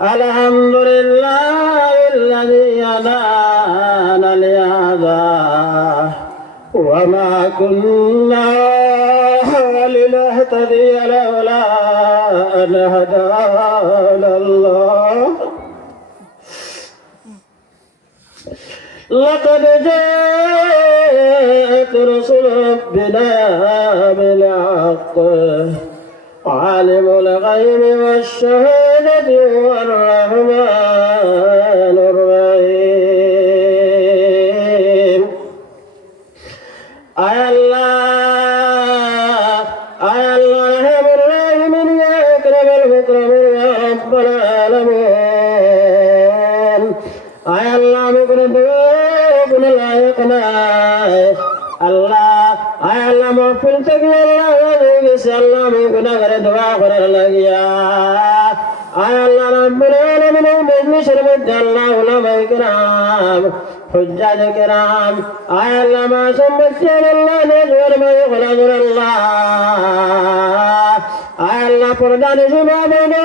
الحمد لله الذي هدانا لهذا وما كنا لنهتدي لولا أن هدانا الله لقد جاءت رسل ربنا بالحق عالم الغيب والشهادة هو الرحمن الرحيم آي الله رحم الراحمين يا أكرم المكرمين يا رب العالمين آي الله مكرم بنا لا يقنع الله آي الله مغفر تقوى الله الله من كنا غير دعاء غير لقيا آي الله رب العالمين مجلس رمض الله علماء كرام حجاج كرام آي الله ما سمت الله نجور ما يخلق الله آي الله پردان شما بنا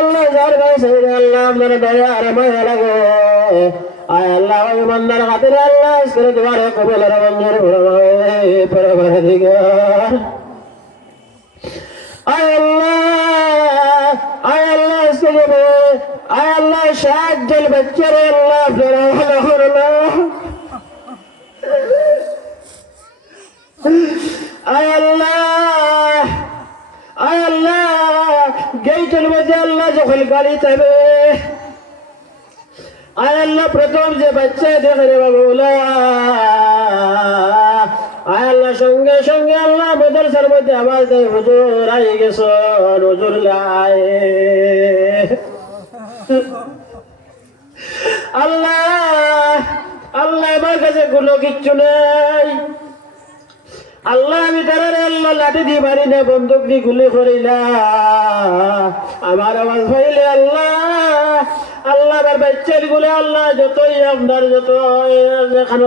الله زار سيد الله من دعاء ما يلقو آي الله ومندر خاطر الله اسكر دوار قبول رمضان پروردگار آي الله استجب آي الله شاج البشر الله فرح الله آي الله جيت المجال الله دخل قالي تبه آي الله প্রথম যে বাচ্চা দেখে রে বাবুলা آي الله সঙ্গে সঙ্গে আল্লাহ মাদ্রাসার মধ্যে আওয়াজ দেয় হুজুর আই গেছো হুজুর লাই আল্লাহ আমার কাছে কোনো কিচ্ছু নাই আল্লাহ আমি তারে আল্লাহ লাঠি দিয়ে মারি না বন্দুক দিয়ে গুলি করি না আমার আওয়াজ পাইলে আল্লাহ আমার বাচ্চার গুলো আল্লাহ যতই আপনার যত যেখানে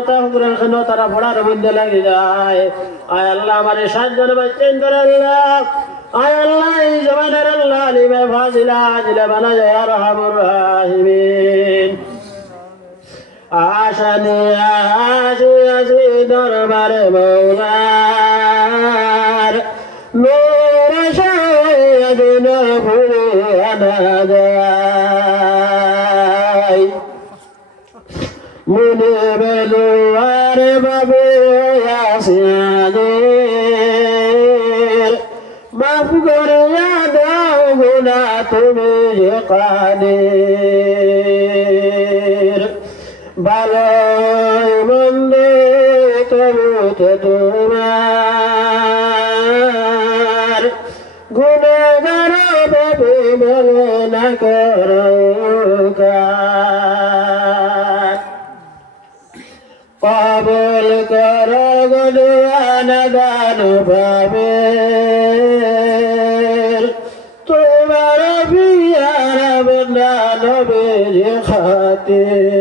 তারা ভরার মধ্যে লাগে যায় আয় আল্লাহ আমার 7 জন বাচ্চা আল্লাহ আয় আল্লাহ এই জমানার আল্লাহ লিমা ফাজিলা জিলা বানা যায় আরহামুর রাহিমিন আশানি আসি দরবারে মৌলার নূর শাহিদ ফুলে আনাদাই মুনে বেলুয়ার বাবে আসিয়াদের মাফ করে দাও গুনাহ তুমি কাদের ভালোই মন্দ তবুতে তোমার গুনাহগার ভাবে বলো না করো কবুল করো গুনাহ গান ভাবে তোমার বিয়ার বন্দা নবীর খাতির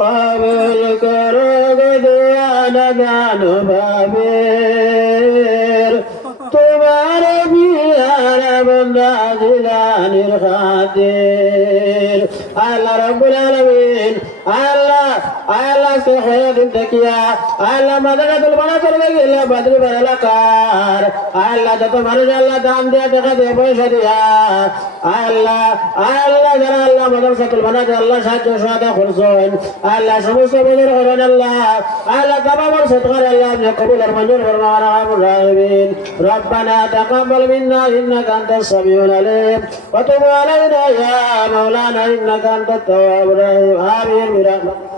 কবুল করো গুনাহ গান ভাবে তোমার বিয়ার বন্দা জিলানির খাতির আল্লাহ রাব্বুল আলামিন আল্লাহ সে দিন দেখিয়া আল্লাহ মাদ্রাসাতুল বানাতুল গেলা বাদরি এলাকার আল্লাহ যত মানুষ আল্লাহ দান দিয়া টাকা দিয়ে পয়সা দিয়া আল্লাহ যারা আল্লাহ মাদ্রাসাতুল বানাতে আল্লাহ সাহায্য সহায়তা করছেন আল্লাহ সমস্ত মঞ্জুর করেন আল্লাহ তামামের সদকার আল্লাহ আপনি কবুল আর মঞ্জুর ফরমান আরহামুর রাহিমিন রব্বানা তাকাব্বাল মিন্না ইন্নাকা আনতাস সামিউল আলিম ওয়া তুব আলাইনা ইয়া মাওলানা ইন্নাকা আনতাত তাওয়াবুর রাহিম আমিন বিরহমাতিকা